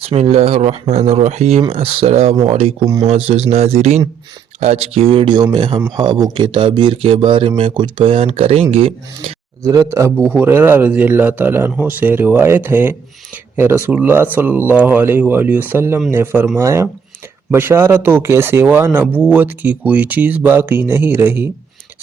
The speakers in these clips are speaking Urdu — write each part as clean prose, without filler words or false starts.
بسم اللہ الرحمن الرحیم۔ السلام علیکم معزز ناظرین، آج کی ویڈیو میں ہم خوابوں کے تعبیر کے بارے میں کچھ بیان کریں گے۔ حضرت ابو ہریرہ رضی اللہ تعالیٰ عنہ سے روایت ہے کہ رسول اللہ صلی اللہ علیہ وآلہ وسلم نے فرمایا، بشارتوں کے سوا نبوت کی کوئی چیز باقی نہیں رہی۔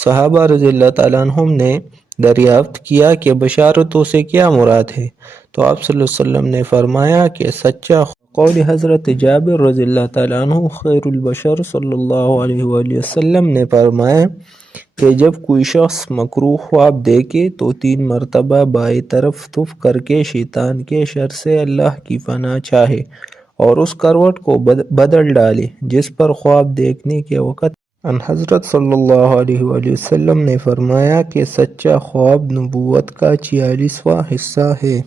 صحابہ رضی اللہ تعالیٰ عنہم نے دریافت کیا کہ بشارتوں سے کیا مراد ہے، تو آپ صلی اللہ علیہ وسلم نے فرمایا کہ سچا قول حضرت جابر رضی اللہ تعالیٰ عنہ خیر البشر صلی اللہ علیہ وآلہ وسلم نے فرمایا کہ جب کوئی شخص مکروہ خواب دیکھے تو 3 مرتبہ بائیں طرف تف کر کے شیطان کے شر سے اللہ کی پناہ چاہے اور اس کروٹ کو بدل ڈالے جس پر خواب دیکھنے کے وقت ان حضرت صلی اللہ علیہ وآلہ وسلم نے فرمایا کہ سچا خواب نبوت کا 46واں حصہ ہے۔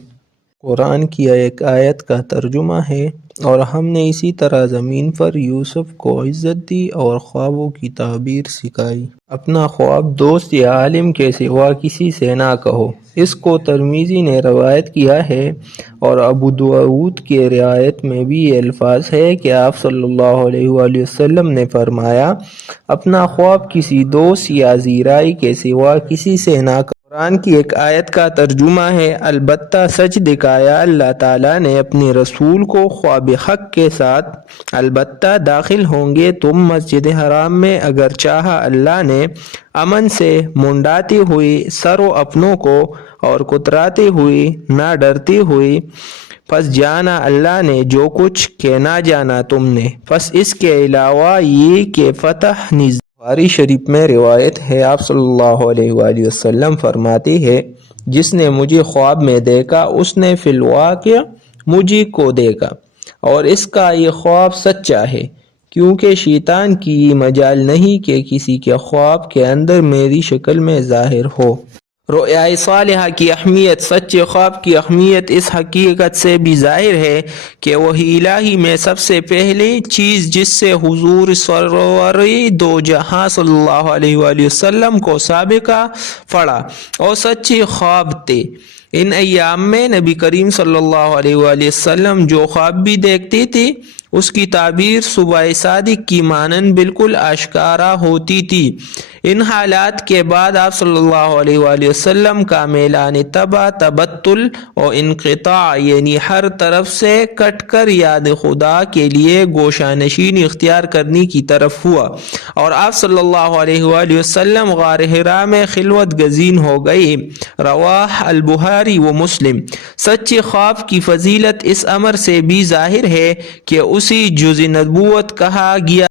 قرآن کی ایک آیت کا ترجمہ ہے، اور ہم نے اسی طرح زمین پر یوسف کو عزت دی اور خوابوں کی تعبیر سکھائی۔ اپنا خواب دوست یا عالم کے سوا کسی سے نہ کہو۔ اس کو ترمذی نے روایت کیا ہے، اور ابو داؤد کی روایت میں بھی یہ الفاظ ہے کہ آپ صلی اللہ علیہ وآلہ وسلم نے فرمایا، اپنا خواب کسی دوست یا زیرائی کے سوا کسی سے نہ کہو۔ قرآن کی ایک آیت کا ترجمہ ہے، البتہ سچ دکھایا اللہ تعالیٰ نے اپنے رسول کو خواب حق کے ساتھ، البتہ داخل ہوں گے تم مسجد حرام میں اگر چاہا اللہ نے، امن سے منڈاتی ہوئی سر و اپنوں کو اور کتراتی ہوئی نہ ڈرتی ہوئی، پس جانا اللہ نے جو کچھ کہ نہ جانا تم نے، پس اس کے علاوہ یہ کہ فتح بخاری شریف میں روایت ہے، آپ صلی اللہ علیہ وآلہ وسلم فرماتے ہیں، جس نے مجھے خواب میں دیکھا اس نے فی الواقع مجھے کو دیکھا، اور اس کا یہ خواب سچا ہے، کیونکہ شیطان کی یہ مجال نہیں کہ کسی کے خواب کے اندر میری شکل میں ظاہر ہو۔ رؤیائے صالحہ کی اہمیت۔ سچے خواب کی اہمیت اس حقیقت سے بھی ظاہر ہے کہ وحی الہی میں سب سے پہلی چیز جس سے حضور سرور دو جہاں صلی اللہ علیہ وآلہ وسلم کو سابقہ پڑا اور سچے خواب تھے۔ ان ایام میں نبی کریم صلی اللہ علیہ وآلہ وسلم جو خواب بھی دیکھتے تھے اس کی تعبیر صبح صادق کی مانند بالکل آشکارا ہوتی تھی۔ ان حالات کے بعد آپ صلی اللہ علیہ وآلہ وسلم کا میلان طبع تبتل و انقطاع، یعنی ہر طرف سے کٹ کر یاد خدا کے لیے گوشہ نشینی اختیار کرنے کی طرف ہوا، اور آپ صلی اللہ علیہ وآلہ وسلم غار حرا میں خلوت گزین ہو گئے۔ رواہ البخاری و مسلم۔ سچے خواب کی فضیلت اس امر سے بھی ظاہر ہے کہ اسی جز نبوت کہا گیا